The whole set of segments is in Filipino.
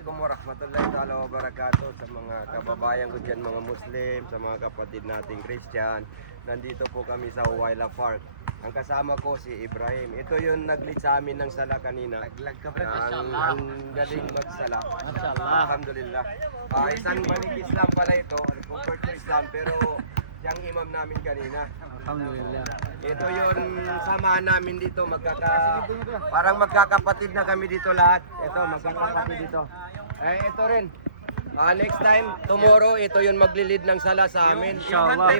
Assalamualaikum warahmatullahi taala wabarakatuh sa mga kababayan ko dyan, mga Muslim, sa mga kapatid nating Christian. Nandito po kami sa Huayla Park. Ang kasama ko si Ibrahim. Ito yung nag-lead sa amin ng sala kanina. Naglag ka ba? Ang galing magsala. Alhamdulillah. Isang Malik Islam pala ito. Convert to Islam, pero yung imam namin kanina. Alhamdulillah. Ito yung samahan namin dito. Parang magkakapatid na kami dito lahat. Ito, magkakapatid dito. Ito rin. Next time, tomorrow, ito yung maglilid ng sala sa amin. Inshallah.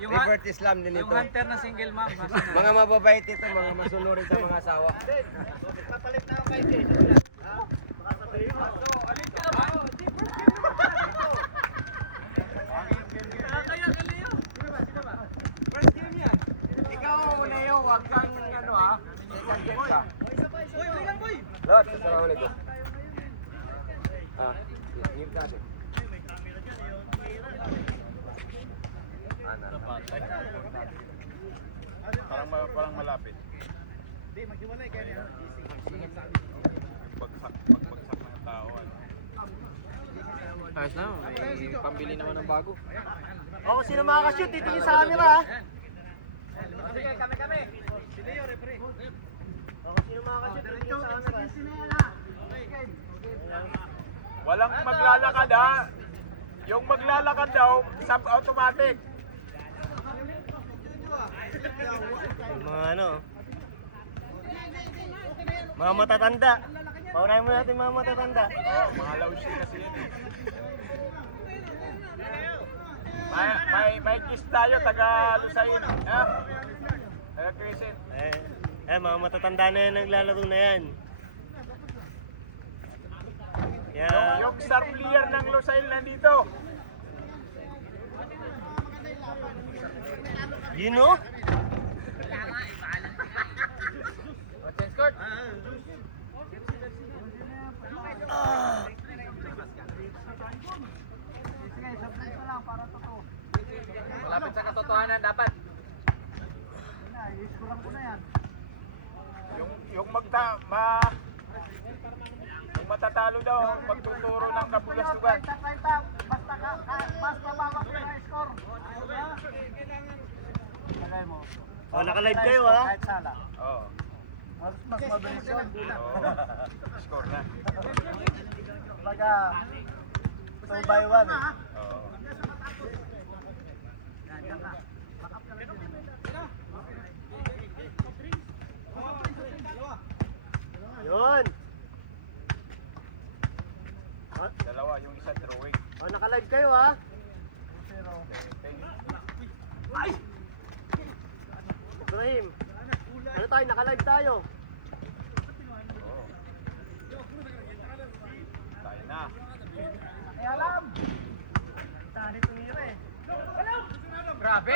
Revert Islam din ito. Yung hunter na single mom. Mga mababait ito, mga masunurin sa mga asawa. Papalit na ako kay Jay. First game yan. Ikaw, Leo, wag kang ano ha. Second game ka. Lot, assalamualaikum. Game ka din. Parang malapit. Hindi, maghiwalay kaya Pagbagsak ng tao. Ayos na, may pambili naman ng bago. Oo, sino makakashoot? Titingin sa camera ha. Sige, kami. Sino yung referee? Oo, sino makakashoot? Titingin sa camera. Walang maglalakad ha. Yung maglalakad daw, sub-automatic. Mga ano, mga matatanda. Paunahin mo natin mga matatanda. Mga lausi kasi yun. May kiss tayo, taga Lusain. Taga Crescent. Mga matatanda na yan, naglalaro na yan. Yeah. Yung star player ng Lusain nandito. You know? Malapit sa katotohanan dapat. Yung matatalo daw, magtuturo ng kabulastugan. Oh, naka-live kayo ha? Oo. Mas mabilis yun. Score na. Baga, 2 by 1 eh. Oo. Yun. Dalawa, yung isa drawing. Oh, naka-live kayo ha? Ibrahim. Ano tayo? Naka-live tayo. Oo. Tayo na. Ay alam! Tani tumira eh. Grabe!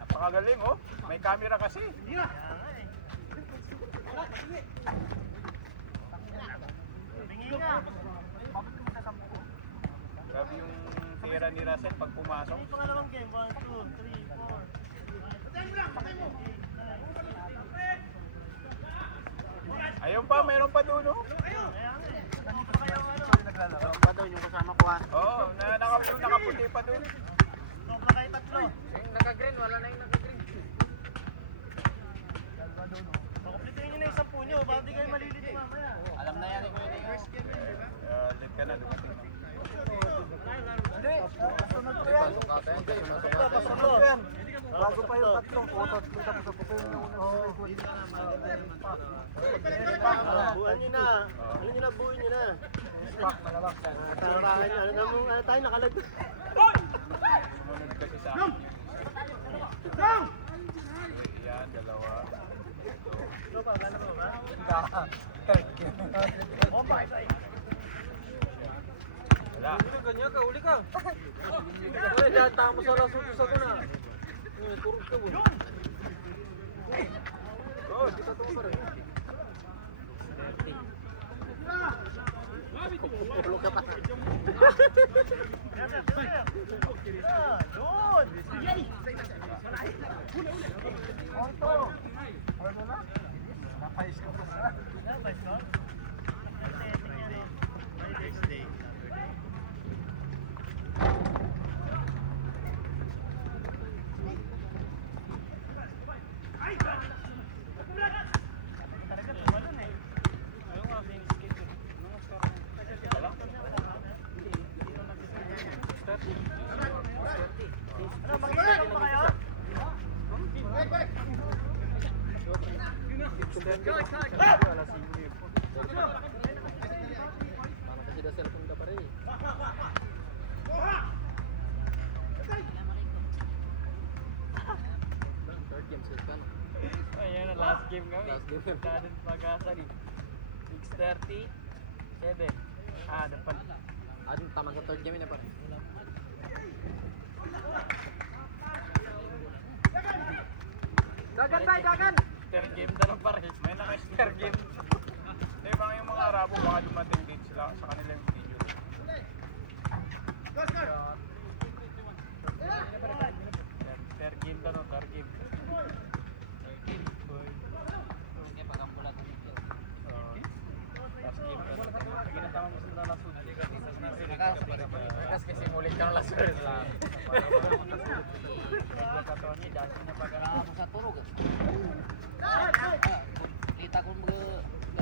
Napakagaling oh. May camera kasi. Grabe yung pera ni Russell pag pumasok. Pangalawang game. 1, 2, 3, 4. Ayun pa, mayroon pa doon oh. Naglalaro pa doon yung kasama ko ha. Oo, nakaputi pa doon. Sobra kayo tatlo. Yung naka-green, wala na yung naka-green. Pakuplitin nyo na yung 10 nyo. Baka di kayo malilito mamaya. Alam na yan ikaw yung first game. Late ka na, dumating. Hindi, kasunod ko yan. Pasok mo. Bago pa yung tatlong photo, kita ko sa puto yung Buuan nyo na. Ano nyo na, buuin nyo na. malawak. Tarahan nyo. Ano tayo, nakalag. Sumunod kasi sa akin. Yan, dalawa. Ano pa, gano'n mo ba? Oh my God. Wala. Ganyan ka, uli ka. Uy, dahil tama sa lasuto sa na. Turog ka mo. Good. Kita to pa rin. Pulo ka pa. Doon! Ano, mag-inom ba kayo? Parang kasi da cellphone ka pare. Third game set ka na. Ayan na, last game kami. Last game. Kanan pag-asa ni. 6:30. 7. Dapat. Taman sa third game na pare. Dagan tayo, dagan! Third game na lang pare. May naka-third game. Di ba yung mga Arabo, baka dumating din sila sa kanila yung video. Third game na no, third game. Last game na no. Sige na tama mo sila last week. Kasi simulit kang last week. Nagkakataon niya, dahil na pag-arabo. Sa turog. Kita ko mga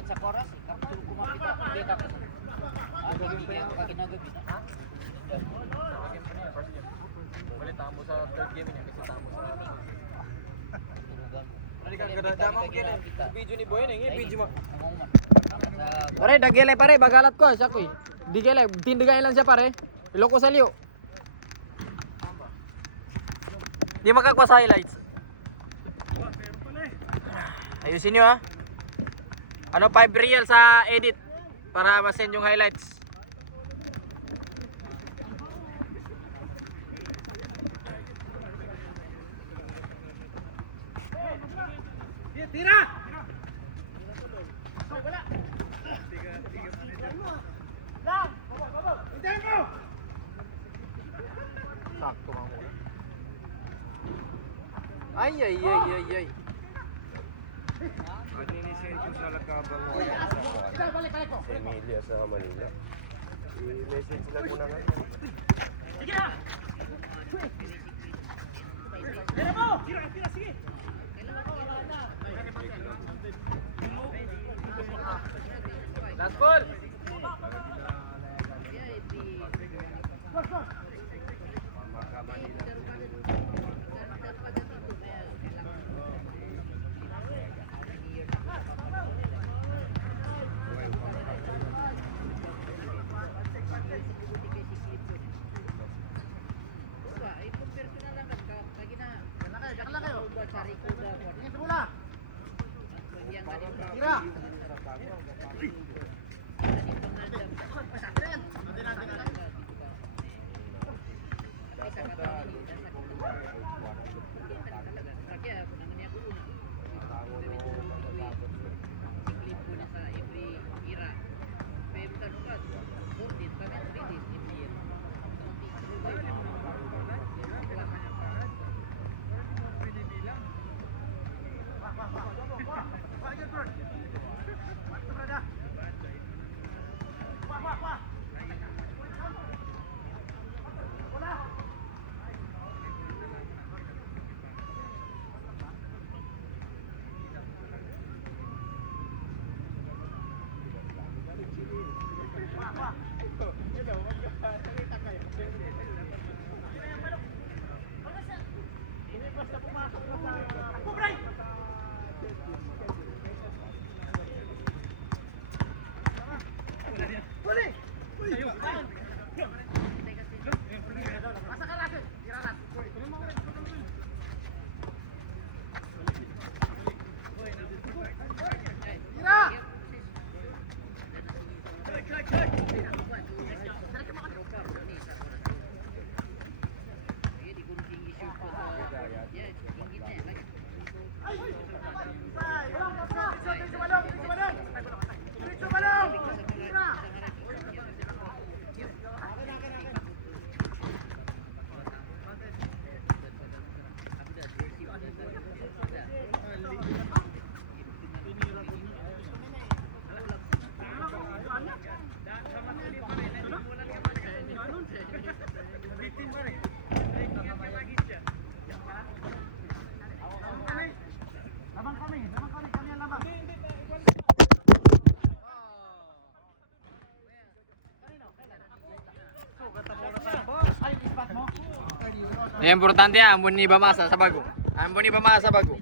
sa koras, karena turug kumapita, kita ko. Ano yung pag ginagabi na? Second game pa niya, first game. Ulit tamo sa third game niya kasi tamo sa Turugan mo. Ano ka ganda mo kini? Video ni Boy nang video mo. Nangunguman. Pare dagele pare bagalat ko siya ko. Digele tindigan lang siya pare. Iloko sa liyo. Di makakuha sa highlights. Ayusin nyo ha. Ano 5 real sa edit para ma-send yung highlights. Sakto mga muna. Ay ay ay ay ay. Maninisensyo sa Lagkabang wala sa Emilia sa Manila. I-message lang muna nga. Last ball. Maka Manila. Yeah, Yang importante ambon ni Bamasa sa bago. Ambon ni Bamasa sa bago.